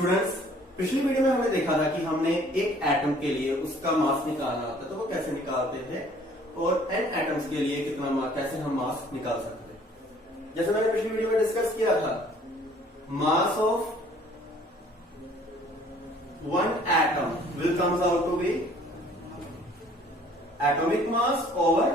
Students, पिछली video में हमने देखा था कि हमने एक एटम के लिए उसका मास निकालना होता है, तो वो कैसे निकालते थे, और n एटम्स के लिए कितना मास, कैसे हम मास निकाल सकते थे। जैसे मैंने पिछली वीडियो में डिस्कस किया था, mass of one atom will comes out to be atomic mass over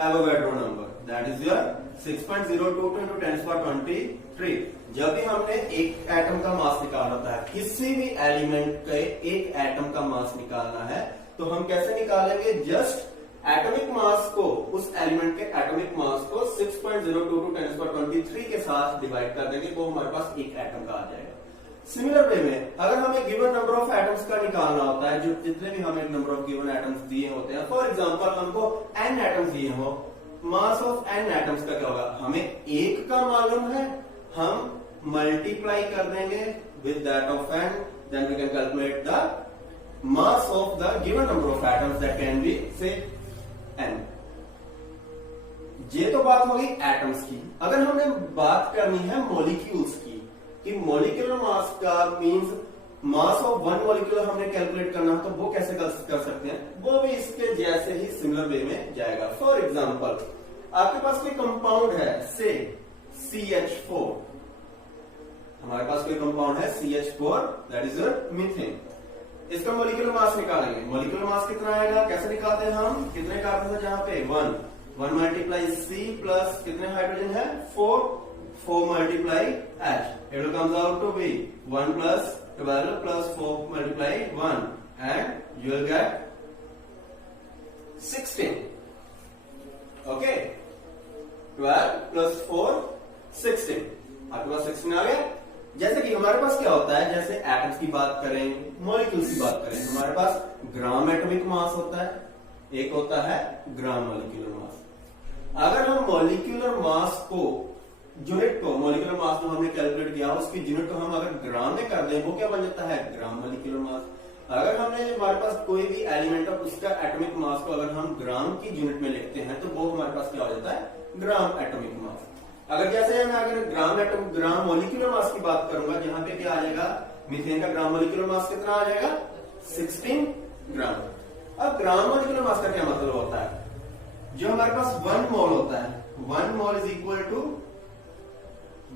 Avogadro number, that is your 6.022 into 10⁻23। जब भी हमने एक एटम का मास निकालना होता है, किसी भी एलिमेंट के एक एटम का मास निकालना है, तो हम कैसे निकालेंगे? जस्ट एटॉमिक मास को, उस एलिमेंट के एटॉमिक मास को 6.022 10⁻23 के साथ डिवाइड कर देंगे, वो हमारे पास एक एटम का आ जाएगा। सिमिलर वे में अगर हमें गिवन नंबर ऑफ एटम्स का निकालना होता है, जो जितने भी हमें नंबर ऑफ गिवन एटम्स दिए होते हैं, फॉर एग्जांपल हमको n एटम्स दिए हो, मास ऑफ n एटम्स का क्या होगा? हमें एक का मालूम है, हम मल्टीप्लाई कर देंगे with that of n, then we can calculate the mass of the given number of atoms, that can be say n। ये तो बात होगी एटम्स की। अगर हमने बात करनी है मॉलिक्यूल्स की, कि मॉलिक्यूलर मास का means mass of one molecule हमने कैलकुलेट करना है, तो वो कैसे कर सकते हैं? वो भी इसके जैसे ही सिमिलर वे में जाएगा। फॉर एग्जांपल, आपके पास कोई कंपाउंड है, से CH4, हमारे पास कोई कंपाउंड है CH4, दैट इज मीथेन। इसका मॉलिक्यूलर मास निकालेंगे। मॉलिक्यूलर मास कितना आएगा? कैसे निकालते हैं हम? कितने कार्बन है जहां पे? 1 मल्टीप्लाई C प्लस कितने हाइड्रोजन है? 4 multiply H, it will comes out to be 1 plus 12 plus 4 multiply 1, and you will get 16. Okay, 12 plus 4 16, आपके पास 16 आ गया। जैसे कि हमारे पास क्या होता है, जैसे एटम्स की बात करें, मॉलिक्यूल्स की बात करें, हमारे पास ग्राम एटॉमिक मास होता है, एक होता है ग्राम मॉलिक्यूलर मास। अगर हम मॉलिक्यूलर मास को, यूनिट को, मॉलिक्यूलर मास जो हमने कैलकुलेट किया उसकी यूनिट को हम अगर ग्राम में कर दें, वो क्या बन जाता है? ग्राम मॉलिक्यूलर मास। अगर हमने हमारे पास कोई भी एलिमेंट है, उसका एटॉमिक मास को अगर हम ग्राम की यूनिट में लिखते हैं, तो वो हमारे पास क्या हो जाता है? Gram atomic mass. अगर जैसे मैं अगर ग्राम मॉलिक्यूलर मास की बात करूंगा, जहां पे क्या आ जाएगा? मीथेन का ग्राम मॉलिक्यूलर मास कितना आ जाएगा? 16 ग्राम। अब ग्राम मॉलिक्यूलर मास का क्या मतलब होता है? जो हमारे पास 1 मोल होता है, 1 mole is equal to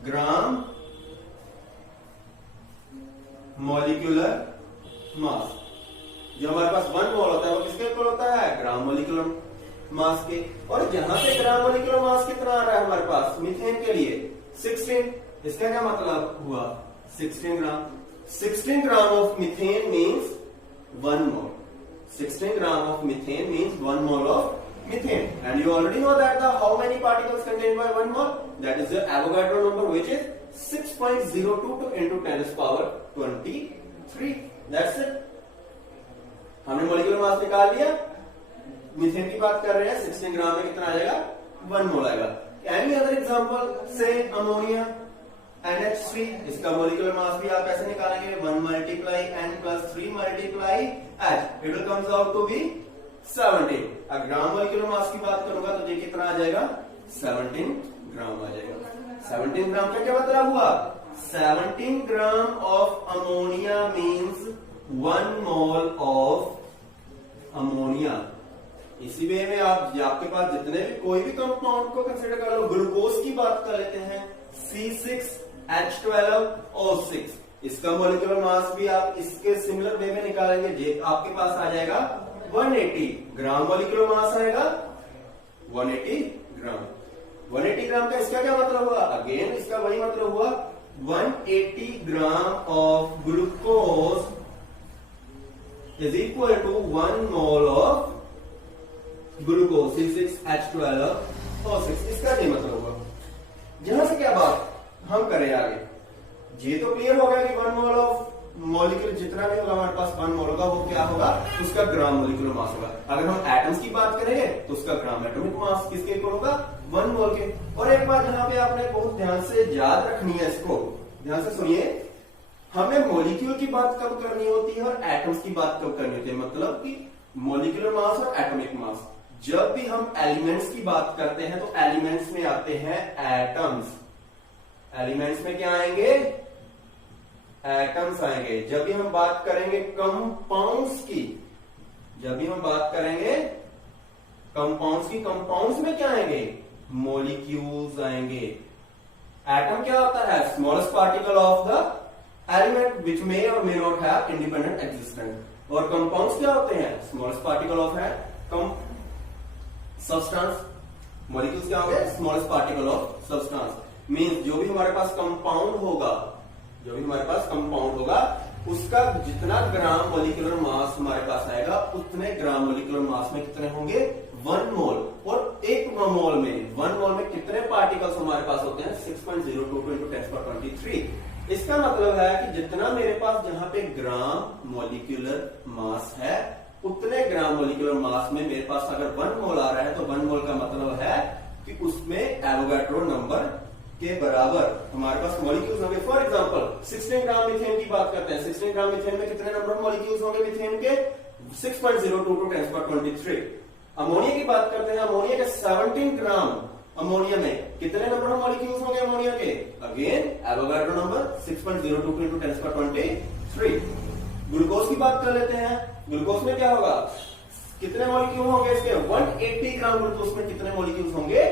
gram molecular mass. जो हमारे पास 1 मोल होता है, वो किसके इक्वल होता है? ग्राम मॉलिक्यूलर मास के। और जहां पे ग्राम मॉलिक्यूलर मास कितना आ रहा है हमारे पास मीथेन के लिए? 16। इसका क्या मतलब हुआ? 16 ग्राम। 16 gram of methane means 1 mole. 16 gram of methane means 1 mole of methane, and you already know that the how many particles contained by 1 mole, that is the Avogadro number, which is 6.022 into 10⁻23। that's it। हमने molecular mass निकाल लिया, methane की बात कर रहे हैं, 16 ग्राम में कितना आ जाएगा? 1 मोल आएगा। Any other example, say ammonia NH3, इसका मॉलिक्यूलर मास भी आप ऐसे निकालेंगे, 1 multiply N plus 3 multiply H, it will comes out to be 17। अगर ग्राम मॉलिक्यूलर मास की बात करूंगा तो ये कितना आ जाएगा? 17 ग्राम आ जाएगा। 17 ग्राम का क्या मतलब हुआ? 17 gram of ammonia means 1 mole of ammonia. इसी वे में आपके पास जितने भी कोई भी कंपाउंड को कंसिडर कर लो, ग्लूकोज की बात कर लेते हैं, C6H12O6, इसका मॉलिक्यूलर मास भी आप इसके सिमिलर वे में निकालेंगे, ये आपके पास आ जाएगा 180 ग्राम मॉलिक्यूलर मास आएगा, 180 ग्राम। 180 ग्राम का इसका क्या मतलब हुआ? अगेन इसका वही मतलब हुआ, 180 gram of glucose is equal to 1 mole of glucose, C6H12O6। इसका नहीं मतलब हुआ। जहां से क्या बात हम करें आगे, ये तो क्लियर हो गया कि 1 मोल ऑफ मॉलिक्यूल जितना भी होगा हमारे पास 1 मोल होगा, वो क्या होगा? उसका ग्राम मॉलिक्यूलर मास होगा। अगर हम एटम्स की बात करेंगे तो उसका ग्राम एटॉमिक मास किसके इक्वल होगा? 1 मोल के। और एक बात जहां पे आपने बहुत ध्यान से याद रखनी है, इसको ध्यान से सुनिए, हमें मॉलिक्यूल की बात कब करनी होती है और एटम्स की बात कब करनी होती है? मतलब कि मॉलिक्यूलर मास और एटॉमिक मास। जब भी हम एलिमेंट्स की बात करते हैं तो एलिमेंट्स में आते हैं एटम्स, एलिमेंट्स में क्या आएंगे? एटम्स आएंगे। जब भी हम बात करेंगे कंपाउंड्स की, जब भी हम बात करेंगे कंपाउंड्स की, कंपाउंड्स में क्या आएंगे? मॉलिक्यूल्स आएंगे। एटम क्या होता है? Smallest particle of the element which may or may not have independent existence. और कंपाउंड्स क्या होते हैं? स्मॉलेस्ट पार्टिकल ऑफ है सब्सटेंस। मॉलिक्यूल्स क्या होंगे? Smallest particle of substance. Means जो भी हमारे पास कंपाउंड होगा, जो भी हमारे पास कंपाउंड होगा, उसका जितना ग्राम मोलिकुलर मास हमारे पास आएगा, उतने ग्राम मोलिकुलर मास में कितने होंगे? 1 मोल। और 1 मोल में, 1 मोल में कितने पार्टिकल्स हमारे पास होते हैं? 6.022 × 10⁻23। इसका मतलब है कि जितना मेरे पास जहां पे ग्राम मोलिकुलर मास है, उतने ग्राम मोलिकुलर मास में मेरे पास अगर 1 मोल आ रहा है, तो 1 मोल का मतलब है कि उसमें एवोगाड्रो नंबर के बराबर हमारे पास मॉलिक्यूल्स होंगे। फॉर एग्जांपल 16 ग्राम मीथेन की बात करते हैं। 16 ग्राम मीथेन में कितने नंबर ऑफ मॉलिक्यूल्स होंगे मीथेन के? 6.022 × 10⁻23। अमोनिया की बात करते हैं। अमोनिया के 17 ग्राम अमोनिया में कितने नंबर ऑफ मॉलिक्यूल्स होंगे अमोनिया के? Again Avogadro number 6.022 × 10⁻23। ग्लूकोज की बात कर लेते हैं। ग्लूकोज में क्या होगा? कितने मॉलिक्यूल होंगे इसके? 180 ग्राम ग्लूकोज में कितने मॉलिक्यूल्स होंगे?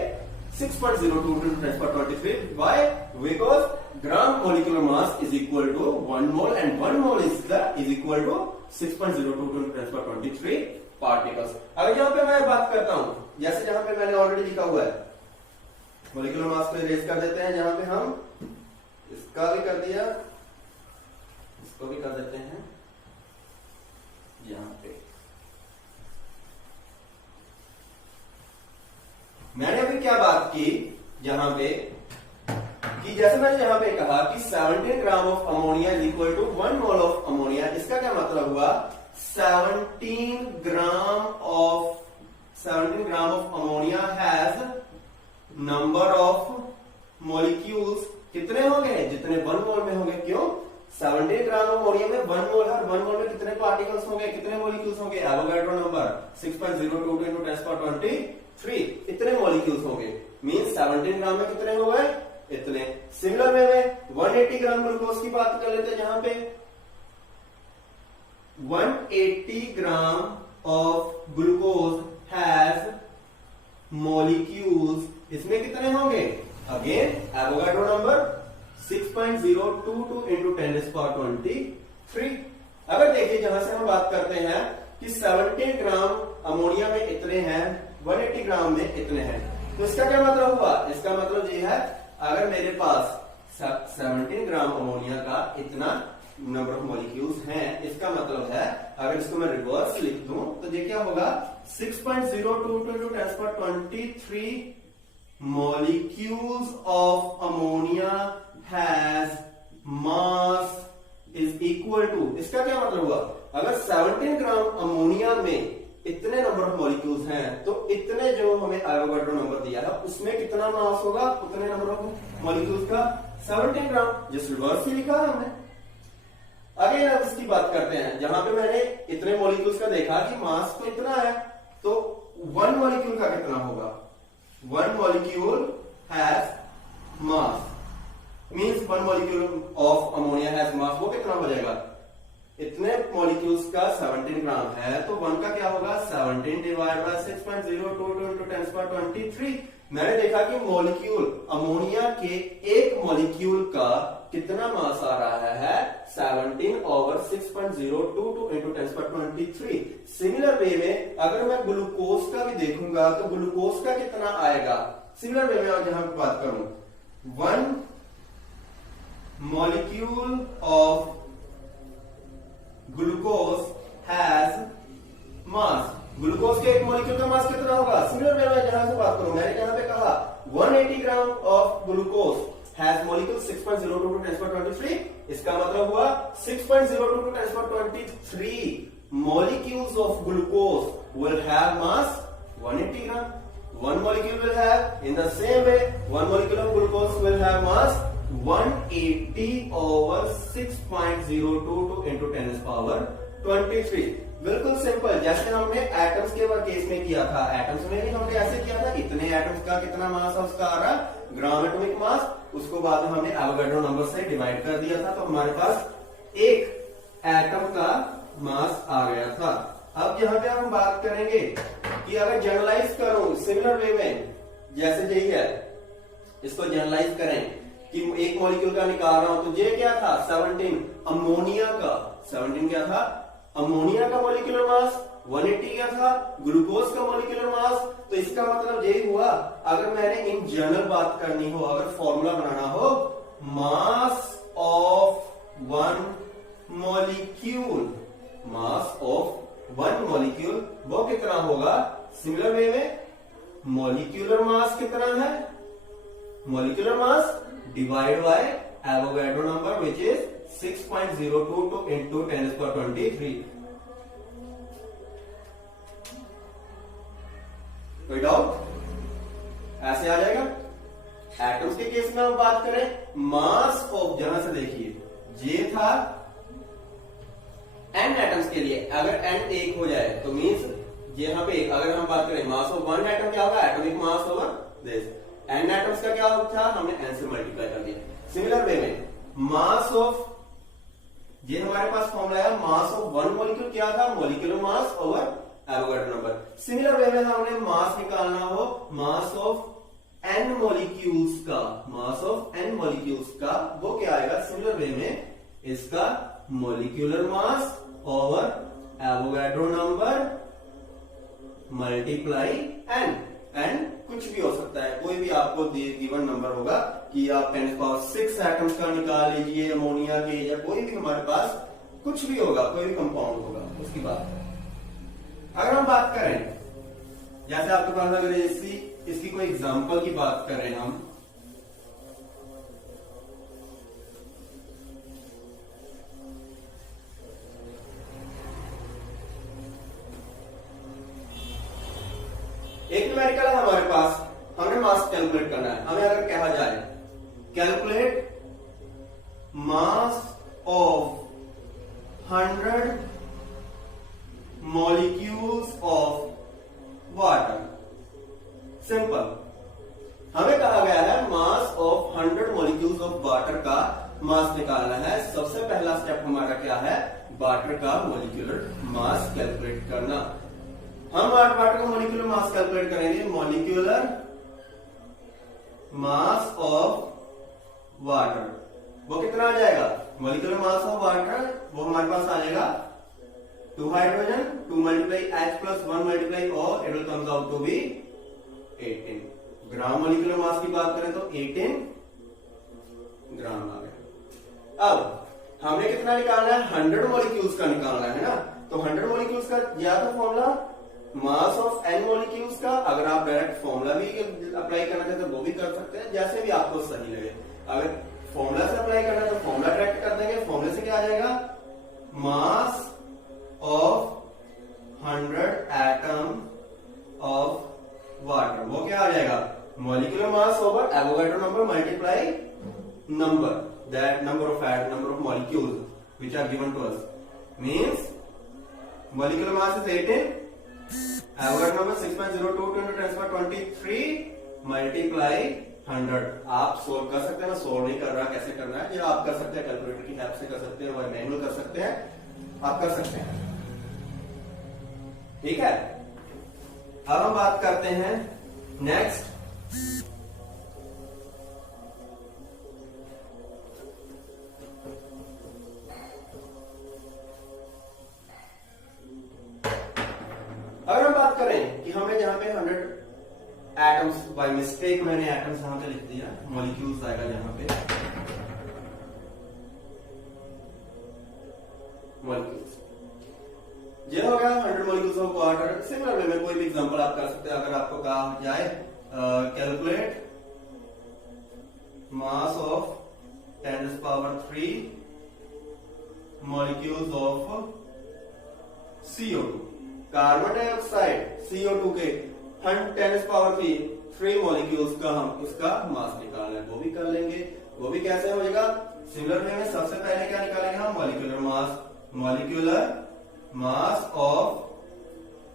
6.022 × 10⁻23। Why? Because gram molecular mass is equal to 1 mole and 1 mole is equal to 6.022 × 10⁻23 particles। अगर यहाँ पे मैं बात करता हूं, जैसे जहां पे मैंने ऑलरेडी लिखा हुआ है, मोलिकुलर मास को इरेज कर देते हैं। जहां पे हम इसका भी कर दिया, इसको भी कर देते हैं। यहां पे मैंने अभी क्या बात की यहां पे, कि जैसे मैंने यहां पे कहा कि 17 gram of ammonia is equal to 1 mole of ammonia. इसका क्या मतलब हुआ? 17 gram of ammonia has number of molecules कितने होंगे? जितने 1 मोल में होंगे। क्यों? 17 ग्राम अमोनिया में 1 मोल है, 1 मोल में कितने पार्टिकल्स होंगे? कितने मॉलिक्यूल्स होंगे? Avogadro number 6.022 × 10⁻23। इतने मॉलिक्यूल्स होंगे। मींस 17 ग्राम में कितने हो गए? इतने। सिमिलर वे में 180 ग्राम ग्लूकोज की बात कर लेते हैं। जहां पे 180 gram of glucose has molecules, इसमें कितने होंगे? Again Avogadro number 6.022 × 10⁻23। अगर देखिए जहां से हम बात करते हैं कि 17 ग्राम अमोनिया में इतने हैं, 180 ग्राम में इतने हैं, तो इसका क्या मतलब हुआ? इसका मतलब ये है, अगर मेरे पास 17 ग्राम अमोनिया का इतना नंबर ऑफ मॉलिक्यूल्स हैं, इसका मतलब है अगर इसको मैं रिवर्स लिख दूं तो ये क्या होगा? 6.022 × 10⁻23 molecules of ammonia has mass is equal to, इसका क्या मतलब हुआ? अगर 17 ग्राम अमोनिया में इतने नंबर ऑफ मॉलिक्यूल्स हैं, तो इतने जो हमें एवोगाड्रो नंबर दिया है उसमें कितना मास होगा? उतने नंबर ऑफ मॉलिक्यूल्स का 17 ग्राम। जिस रिवर्स ही लिखा है हमने। अगेन अब इसकी बात करते हैं। जहां पे मैंने इतने मॉलिक्यूल्स का देखा कि मास तो इतना है, तो 1 मॉलिक्यूल का कितना होगा? 1 molecule has mass means 1 molecule of ammonia has mass, वो कितना हो जाएगा? इतने मॉलिक्यूल्स का 17 ग्राम है, तो 1 का क्या होगा? 17 डिवाइड बाय 6.022 × 10⁻23। मैंने देखा कि मॉलिक्यूल अमोनिया के एक मॉलिक्यूल का कितना मास आ रहा है? 17/6.022 × 10⁻23। सिमिलर वे में अगर मैं ग्लूकोज का भी देखूंगा तो ग्लूकोज का कितना आएगा? सिमिलर वे में और जहां बात करूं, 1 molecule of glucose has mass. Glucose के एक मॉलिक्यूल का मास कितना होगा? सिमिलर वे में जहां से बात करूं, मैंने यहां पे कहा 180 gram of glucose has molecule 6.022 × 10⁻23। इसका मतलब हुआ 6.022 × 10⁻23 molecules of glucose will have mass 180 gram. 1 molecule will have, in the same way, 1 molecule of glucose will have mass 180/6.022 × 10⁻23। बिल्कुल सिंपल, जैसे हमने एटम्स के केस में किया था। एटम्स में भी हमने ऐसे किया था, इतने एटम्स का कितना मास है उसका आ रहा ग्राम एटॉमिक मास, उसको बाद में हमने एवोगाड्रो नंबर से डिवाइड कर दिया था, तो हमारे पास एक एटम का मास आ गया था। अब यहां पे हम बात करेंगे कि अगर जनरलाइज करूं सिमिलर वे में, जैसे यही है, इसको जनरलाइज करें कि एक मॉलिक्यूल का निकाल रहा हूं, तो ये क्या था 17 अमोनिया का, 17 क्या था अमोनिया का मॉलिक्यूलर मास, 180 क्या था ग्लूकोज का मॉलिक्यूलर मास। तो इसका मतलब यही हुआ, अगर मैंने इन जनरल बात करनी हो, अगर फॉर्मूला बनाना हो, मास of one molecule, mass of one molecule वो कितना होगा सिमिलर वे में, मॉलिक्यूलर मास कितना है, molecular mass divide by Avogadro number which is 6.022 into 10⁻23। कोई डाउट? ऐसे आ जाएगा। एटम्स के केस में हम बात करें मास ऑफ, जहां से देखिए ये था n एटम्स के लिए, अगर n एक हो जाए तो मीन्स यहां पे अगर हम बात करें मास ऑफ वन एटम क्या होगा, atomic mass over this, n atoms का क्या था, हमने n से मल्टीप्लाई कर दिया। सिमिलर वे में मास ऑफ, ये हमारे पास फॉर्मूला है, मास ऑफ वन मॉलिक्यूल क्या था, molecular mass over Avogadro number. Similar way में हमने मास निकालना हो, मास ऑफ n मॉलिक्यूल्स का, मास ऑफ n मॉलिक्यूल्स का वो क्या आएगा सिमिलर वे में, इसका molecular mass over Avogadro number multiply n। n कुछ भी हो सकता है, कोई भी आपको गिवन नंबर होगा कि आप 10⁻6 एटम्स का निकाल लीजिए अमोनिया के, या कोई भी हमारे पास कुछ भी होगा, कोई भी कंपाउंड होगा, उसकी बात। अगर हम बात करें, जैसे आपके पास अगर इसकी कोई एग्जांपल की बात करें हम, एक न्यूमेरिकल है हमारे पास, हमने मास कैलकुलेट करना है। हमें अगर कहा जाए calculate mass of 100 molecules of water, simple. हमें कहा गया है मास ऑफ 100 मॉलिक्यूल्स ऑफ वाटर का मास निकालना है। सबसे पहला स्टेप हमारा क्या है, वाटर का मॉलिक्यूलर मास कैलकुलेट करना। हम वाटर का मॉलिक्यूलर मास कैलकुलेट करेंगे, मॉलिक्यूलर मास ऑफ वाटर वो कितना आ जाएगा, मॉलिक्यूलर मास ऑफ वाटर वो हमारे पास आ जाएगा 2 hydrogen 2 multiply H plus 1 multiply O, it will comes out to be 18 gram. Molecular mass की बात करें तो 18 ग्राम आ गया। अब हमने कितना निकालना है, 100 मॉलिक्यूल्स का निकालना है ना, तो 100 मॉलिक्यूल्स का या तो formula mass of n molecules का, अगर आप डायरेक्ट फॉर्मूला भी अप्लाई करना चाहते तो वो भी कर सकते हैं, जैसे भी आपको सही लगे। अगर फॉर्मूला से अप्लाई करना तो फॉर्मूला डायरेक्ट कर देंगे, फॉर्मूले से क्या आ जाएगा, mass of 100 atom of water वो क्या आ जाएगा, molecular mass over Avogadro number multiply number, that number of molecules which are given to us, means molecular mass is 18, Avogadro number 6.022 into 10⁻23 multiply 100। आप सोल्व कर सकते हैं, मैं सोल्व नहीं कर रहा, कैसे करना है ये आप कर सकते हैं, कैलकुलेटर की हेल्प से कर सकते हैं, मैनुअल कर सकते हैं, आप कर सकते हैं, ठीक है। अब हम बात करते हैं नेक्स्ट, अगर हम बात करें कि हमने जहां पे 100 एटम्स, बाय मिस्टेक मैंने एटम्स यहां पे लिख दिया, मॉलिक्यूल्स आएगा जहां पे मॉलिक्यूल्स, ये हो गया 100 molecules of water. Similar way में कोई भी एग्जांपल आप कर सकते हैं। अगर आपको कहा जाए calculate mass of 10⁻³ molecules of CO2, carbon dioxide CO2 के 10⁻³ मॉलिक्यूल्स का हम इसका मास निकालना है, वो भी कर लेंगे। वो भी कैसे हो जाएगा, सिमिलर वे में सबसे पहले क्या निकालेंगे हम, molecular mass of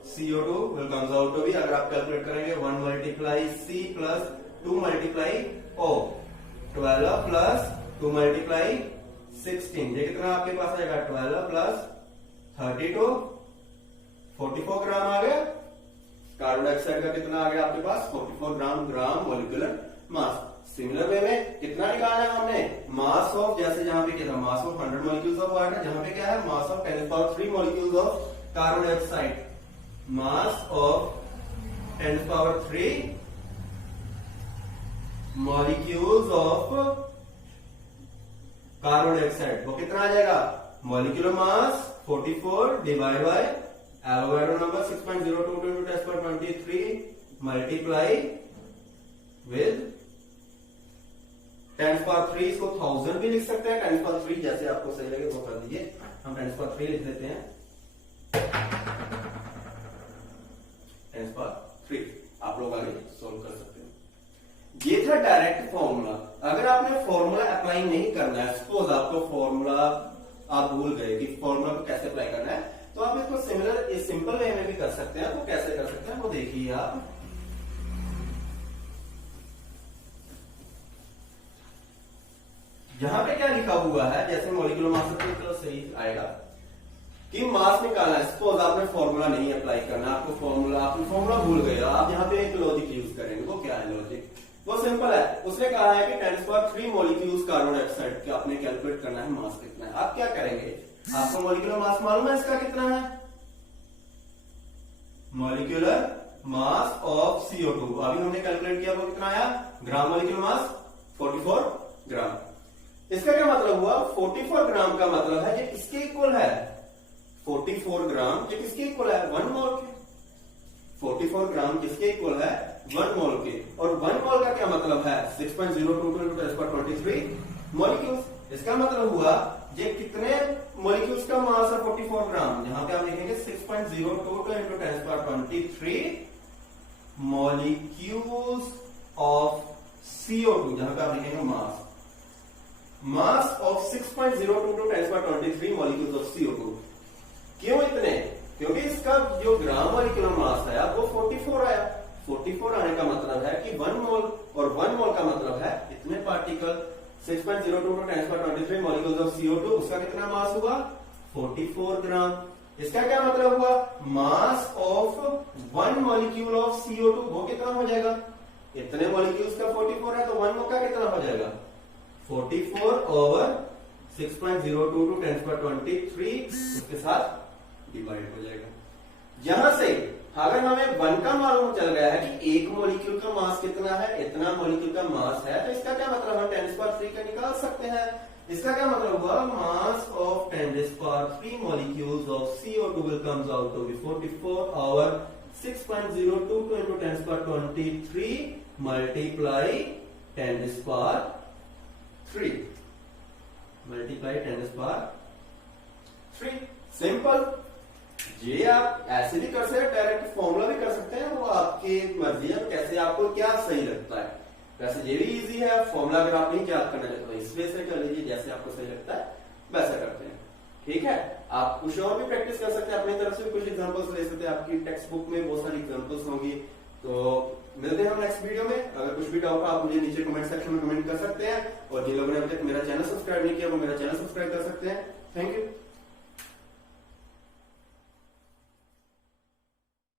CO2 will comes out to be, अगर आप कैलकुलेट करेंगे 1 multiply C plus 2 multiply O, 12 plus 2 multiply 16, ये कितना आपके पास आएगा 12 प्लस 32 44 ग्राम आ गया। कार्बन डाइऑक्साइड का कितना आ गया आपके पास 44 ग्राम मॉलिक्यूलर मास। सिमिलर वे में कितना निकालना है हमने मास ऑफ, जैसे जहां पे क्या था mass of 100 molecules of water, जहां पे क्या है mass of 10³ molecules of carbon dioxide, mass of 10³ molecules of carbon dioxide, वो कितना आ जाएगा molecular mass 44 divide by Avogadro number 6.022 into 10³ multiply with 10³ इसको 1000 भी लिख सकते हैं, 10³ जैसे आपको सही लगे वो कर दीजिए। हम 10³ लिख देते हैं 10³ आप लोग आगे सोल्व कर सकते हैं। ये था डायरेक्ट फॉर्मूला। अगर आपने फॉर्मूला अप्लाई नहीं करना है, सपोज आपको फॉर्मूला आप भूल गए कि फॉर्मूला को कैसे अप्लाई करना है, तो आप इसको सिंपल वे में भी कर सकते हैं। तो कैसे कर सकते हैं वो देखिए आप। यहां पे क्या लिखा हुआ है, जैसे मॉलिक्यूलर मास तो सही आएगा कि मास निकालना है। सपोज आपने फॉर्मूला नहीं अप्लाई करना, आपने फॉर्मूला भूल गए, आप यहाँ पे एक लॉजिक यूज करेंगे। वो क्या है लॉजिक, वो सिंपल है। उसने कहा है कि 10³ मॉलिक्यूल्स कार्बन डाइऑक्साइड के आपने कैलकुलेट करना है मास कितना है। आप क्या करेंगे, आपको मॉलिक्यूलर मास मालूम है इसका कितना है, मॉलिक्यूलर मास ऑफ CO2 अभी हमने कैलकुलेट किया, वो कितना आया ग्राम मॉलिक्यूलर मास 44 ग्राम। इसका क्या मतलब हुआ 44 ग्राम का मतलब है ये किसके इक्वल है 44 ग्राम, ये किसके इक्वल है 1 मोल के। 44 ग्राम किसके इक्वल है 1 मोल के, और 1 मोल का क्या मतलब है 6.022 into 10³ मॉलिक्यूल्स। इसका मतलब हुआ ये कितने मॉलिक्यूल्स का मास है 44 ग्राम, जहां पे आप लिखेंगे 6.022 into 10³ मॉलिक्यूल्स ऑफ CO2, जहां पे आप लिखेंगे mass of 6.022 into 10³ molecules of CO2। क्यों इतने, क्योंकि इसका जो ग्राम मॉलिक्यूलर मास है वो 44 आया। 44 आने का मतलब है कि 1 मोल, और 1 मोल का मतलब है इतने particle. 6.022 into 10³ molecules of CO2, उसका कितना मास हुआ 44 ग्राम। इसका क्या मतलब हुआ mass of 1 molecule of CO2, वो कितना हो जाएगा, इतने मॉलिक्यूल्स का 44 है तो 1 मोल का कितना हो जाएगा 44 ओवर 6.022 into 10³ उसके साथ डिवाइड हो जाएगा। यहां से अगर हमें 1 का मालूम चल गया है कि एक मॉलिक्यूल का मास कितना है, इतना मॉलिक्यूल का मास है, तो इसका क्या मतलब हम 10³ का निकाल सकते हैं। इसका क्या मतलब हुआ mass of 10³ molecules of CO2 will comes out to be 44 over 6.022 into 10³ multiply 10³ simple. ये आप ऐसे भी कर सकते हैं, डायरेक्ट फॉर्मूला भी कर सकते हैं, वो आपकी मर्जी है कैसे आपको क्या सही लगता है। वैसे ये भी इजी है, फॉर्मूला अगर आप नहीं याद करना चाहते तो इस वे से कर लीजिए, जैसे आपको सही लगता है वैसा करते हैं। ठीक है, आप कुछ और भी प्रैक्टिस कर सकते हैं, अपनी तरफ से कुछ एग्जांपल्स ले सकते हैं, आपकी टेक्स्ट बुक में बहुत सारी एग्जांपल्स होंगी। तो मिलते हैं हम नेक्स्ट वीडियो में। अगर कुछ भी डाउट हो आप मुझे नीचे कमेंट सेक्शन में कमेंट कर सकते हैं, और जिन लोगों ने अभी तक मेरा चैनल सब्सक्राइब नहीं किया वो मेरा चैनल सब्सक्राइब कर सकते हैं। Thank you.